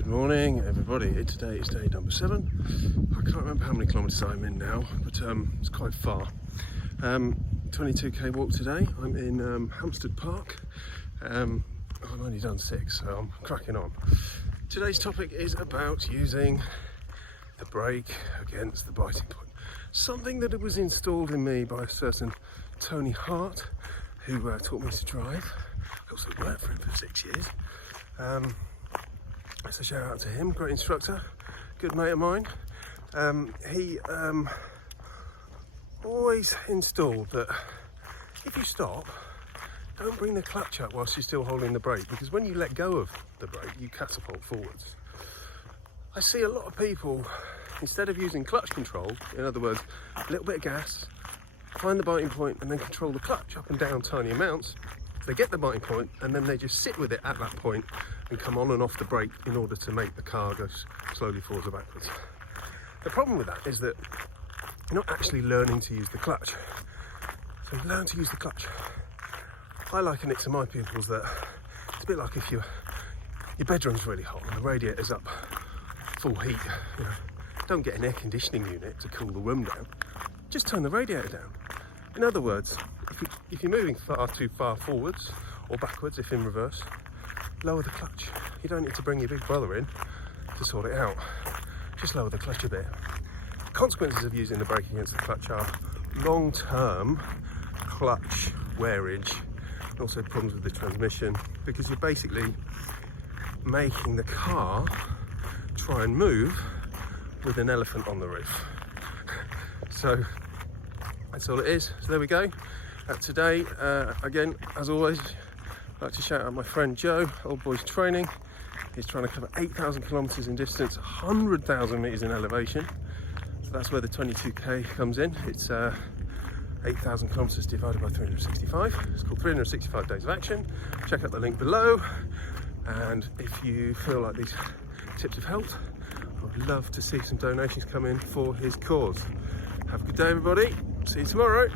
Good morning everybody. Today is day number 7. I can't remember how many kilometres I'm in now, but it's quite far. 22k walk today. I'm in Hampstead Park. I've only done 6, so I'm cracking on. Today's topic is about using the brake against the biting point. Something that was installed in me by a certain Tony Hart, who taught me to drive. I also worked for him for 6 years. So shout out to him, great instructor, good mate of mine. He always installed that if you stop, don't bring the clutch up whilst you're still holding the brake, because when you let go of the brake, you catapult forwards. I see a lot of people, instead of using clutch control, in other words, a little bit of gas, find the biting point and then control the clutch up and down tiny amounts. They get the biting point and then they just sit with it at that point and come on and off the brake in order to make the car go slowly forwards or backwards. The problem with that is that you're not actually learning to use the clutch. So learn to use the clutch. I liken it to my pupils that it's a bit like if your bedroom's really hot and the radiator's up full heat. Don't get an air conditioning unit to cool the room down. Just turn the radiator down. In other words, if you're moving far too far forwards or backwards, if in reverse, lower the clutch. You don't need to bring your big brother in to sort it out. Just lower the clutch a bit. The consequences of using the brake against the clutch are long-term clutch wearage, and also problems with the transmission, because you're basically making the car try and move with an elephant on the roof. So that's all it is. So there we go. Today, again, as always, I'd like to shout out my friend Joe, Old Boys Training. He's trying to cover 8,000 kilometres in distance, 100,000 metres in elevation. So that's where the 22k comes in. It's 8,000 kilometres divided by 365. It's called 365 Days of Action. Check out the link below. And if you feel like these tips have helped, I would love to see some donations come in for his cause. Have a good day, everybody. See you tomorrow.